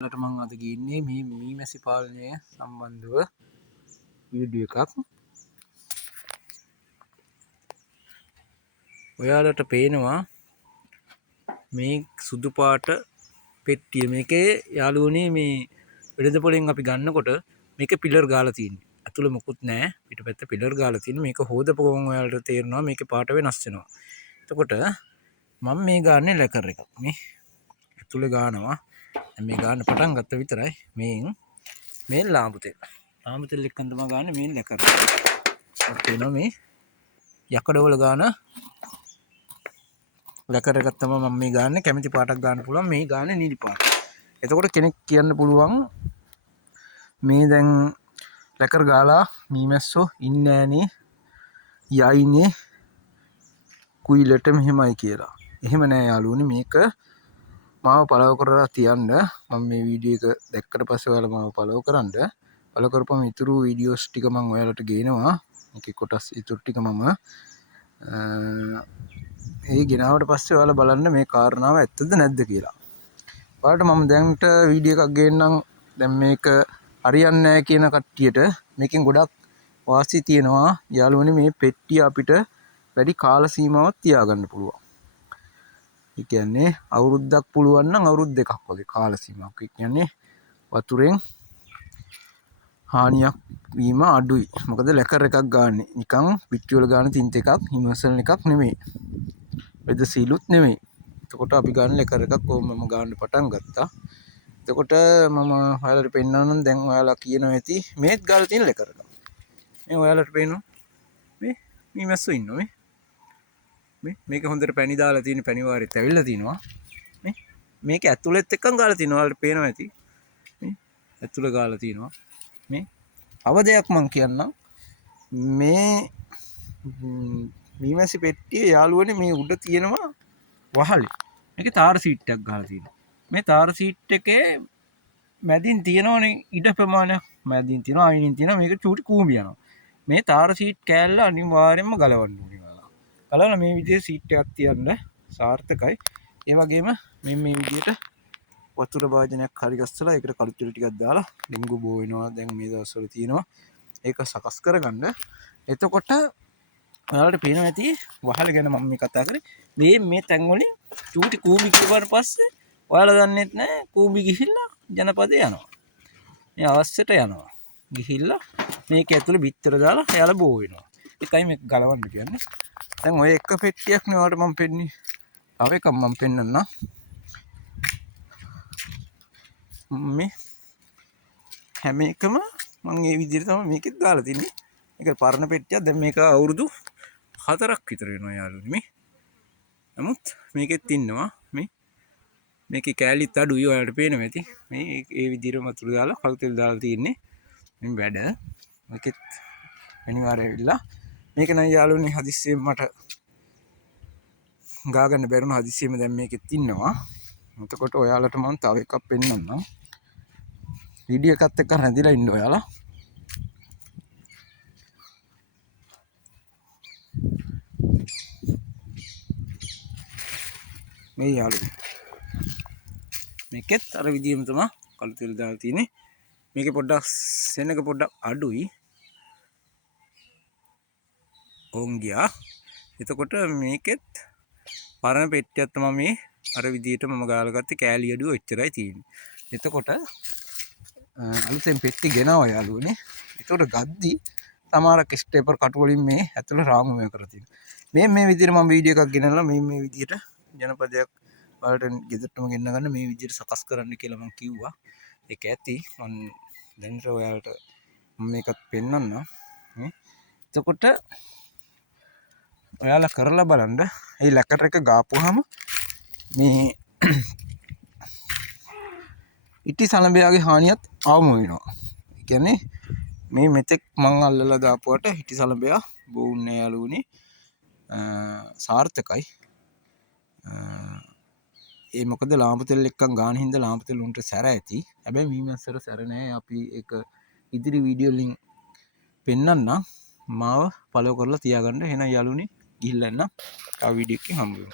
ඔයාලට මම අද ගින්නේ මේ මීමැසි පාලනය සම්බන්ධව වීඩියෝ එකක්. ඔයාලට පේනවා මේ සුදු පාට පෙට්ටිය. මේකේ යාළුවනේ මේ වෙළඳ පොලෙන් අපි ගන්නකොට මේක පිලර් ගාලා තියෙන්නේ. අතුල මොකුත් නැහැ. පිටපැත්ත පිලර් ගාලා තියෙන්නේ. මේක හොදපු ගමන් ඔයාලට තේරෙනවා මේකේ පාට වෙනස් වෙනවා. එතකොට මම මේ ගාන්නේ ලැකර් එකක්. මේ අතුලේ ගානවා. මේ ගාන පටන් ගත්ත විතරයි. මේ ලාම්පු තෙල් එක්කන් තමයි ගන්න මේ ලැකර්. තියෙනවා මේ යකඩවල ගාන ලැකර් එකක් තමයි මම මේ ගන්න. කැමති පාටක් ගන්න පුළුවන්. මේ ගානේ නිලි පාට. එතකොට කෙනෙක් කියන්න පුළුවන් මේ දැන් ලැකර් ගාලා මීමැස්සෝ ඉන්නේ නෑනේ යයිනේ කුයිලට මෙහෙමයි කියලා. එහෙම නෑ යාළුවනේ. මේක මාව පළව කරලා තියන්න. මම මේ වීඩියෝ එක දැක්කට පස්සේ ඔයාලා මාව පළව කරන්න. පළව කරපුවම ඉතුරු වීඩියෝස් ටික මම ඔයාලට ගේනවා. මේකේ කොටස් ඉතුරු ටික මම ඒ ගෙනාවට පස්සේ ඔයාලා බලන්න මේ කාරණාව ඇත්තද නැද්ද කියලා. ඔයාලට මම දැන්ට වීඩියෝ එකක් ගේන්නම්. දැන් මේක හරියන්නේ නැහැ කියන කට්ටියට මේකෙන් ගොඩක් වාසි තියෙනවා. යාළුවනේ මේ පෙට්ටිය අපිට වැඩි කාල සීමාවක් තියාගන්න පුළුවන්. ඒ කියන්නේ අවුරුද්දක් පුළුවන් නම් අවුරුදු දෙකක් වගේ කාල සීමාවක්. ඒ කියන්නේ වතුරෙන් හානියක් වීම අඩුයි. මොකද ලැකර් එකක් ගන්න නිකන් පිට්ටි වල ගන්න තින්ත එකක් හිමසල් එකක් නෙමෙයි. වෙද සීලුත් නෙමෙයි. එතකොට අපි ගන්න ලැකර් එකක් කොහොමම ගන්න පටන් ගත්තා. එතකොට මම ඔයාලට පෙන්නන්නම්. දැන් ඔයාලා කියනවා ඇති මේත් ගාලා තියෙන ලැකර් එක. මේ ඔයාලට පේනවා මේ මීමැස්සෝ ඉන්නවා මේ මේක හොඳට පැණි දාලා තියෙන පැණි වාරෙත් ඇවිල්ලා තිනවා. මේක ඇතුළෙත් එක්කන් ගාලා තිනවා. ඔයාලට පේනවා ඇති. මේ ඇතුළ ගාලා තිනවා. මේ අවදයක් මං කියන්නම්. මේ මීමැසි පෙට්ටිය යාළුවනේ මේ උඩ තියෙනවා වහලේ. මේකේ තාර සීට් එකක් ගහලා තියෙනවා. මේ තාර සීට් එකේ මැදින් තියෙනවනේ ඉඩ ප්‍රමාණයක්. මැදින් තියෙනවා අයිනින් තියෙනවා. මේක චූටි කූඹි යනවා. මේ තාර සීට් කෑල්ල අනිවාර්යෙන්ම ගලවන්න ඕනේ. කලවලා මේ විදිහේ සීට් එකක් තියන්න සාර්ථකයි. ඒ වගේම මේ විදිහට වතුර භාජනයක් හරි ගස්සලා ඒකට කළු තෙල් ටිකක් දාලා ඩෙන්ගු බෝ වෙනවා. දැන් මේ දවස්වල තියෙනවා. ඒක සකස් කරගන්න. එතකොට ඔයාලට පේනවා ඇති වහල ගැන මම මේ කතා කරේ. මේ තැන් වලින් චූටි කූඹි කියවට පස්සේ ඔයාලා දන්නෙත් නැහැ කූඹි ගිහිල්ලා ජනපදේ යනවා. මේ අවස්සට යනවා. ගිහිල්ලා මේක ඇතුලේ බිත්තර දාලා එයාලා බෝ වෙනවා. ඒකයි මේක ගලවන්න කියන්නේ. දැන් ඔය එක පෙට්ටියක් නේ ඔයාලට මම පෙන්නේ. තව එකක් මම පෙන්නන්නම්. මේ හැම එකම මම මේ විදිහට තමයි මේකෙත් දාලා තින්නේ. මේක පරණ පෙට්ටියක්. දැන් මේක අවුරුදු 4ක් විතර වෙනවා යාළුවනේ මේ. නමුත් මේකෙත් ඉන්නවා මේකේ කෑලිත් අඩුයි. ඔයාලට පේනවා ඇති. මේ ඒ විදිහටම වතුර දාලා කළු තෙල් දාලා තියෙන්නේ. මේ වැඩ මේකෙත් අනිවාර්යයෙන් ඇවිල්ලා මේක නම් යාළුවනේ හදිස්සියෙන් මට ගා ගන්න බැරුණා. හදිස්සියෙම දැන් මේකෙත් ඉන්නවා. එතකොට ඔයාලට මම තව එකක් පෙන්නන්නම්. වීඩියෝ එකත් එක්ක රැඳිලා ඉන්න ඔයාලා. මේ යාළුවනේ මේකෙත් අර විදිහම තමයි කළු තෙල් දාලා තියෙන්නේ. මේකේ පොඩ්ඩක් සෙනඟ පොඩ්ඩක් අඩුයි. ඕන් ගියා. එතකොට මේකෙත් පරණ පෙට්ටියක් තමයි මේ අර විදිහට මම ගාලා ගත්තේ. කෑලි අඩුව එච්චරයි තියෙන්නේ. එතකොට අලුතෙන් පෙට්ටි ගෙනාවා යාළුවනේ. එතකොට ගද්දි සමහරක් ස්ටේපර් කටු වලින් මේ ඇතුළ රාමුව කරලා තියෙනවා. මේ විදිහට මම වීඩියෝ එකක් ගෙනල්ලා මේ විදිහට ජනපදයක් වලට ගෙදරටම ගෙන්න ගන්න මේ විදිහට සකස් කරන්න කියලා මම කිව්වා. ඒක ඇති. මම දැන් ඔයාලට මේකත් පෙන්නන්නම්. එතකොට ඔයාලා කරලා බලන්න. මේ ලැකර් එක ගාපුවාම මේ ඉටි සලඹයාගේ හානියත් අවම වෙනවා. ඒ කියන්නේ මේ මෙතෙක් මං අල්ලලා දාපුවට ඉටි සලඹයා බෝන්නේ යාළුවනේ සාර්ථකයි. ඒ මොකද ලාම්පු තෙල් එක්කන් ගාන හින්දා ලාම්පු තෙල් උන්ට සැර ඇති. හැබැයි මීමැස්සට සැර නැහැ. අපි ඒක ඉදිරි වීඩියෝ වලින් පෙන්නන්නම්. මාව ෆලෝ කරලා තියාගන්න. එහෙනම් යාළුවනේ ගිහිල්ලා එන්න. තව වීඩියෝ එකකින් හම්බ වෙමු.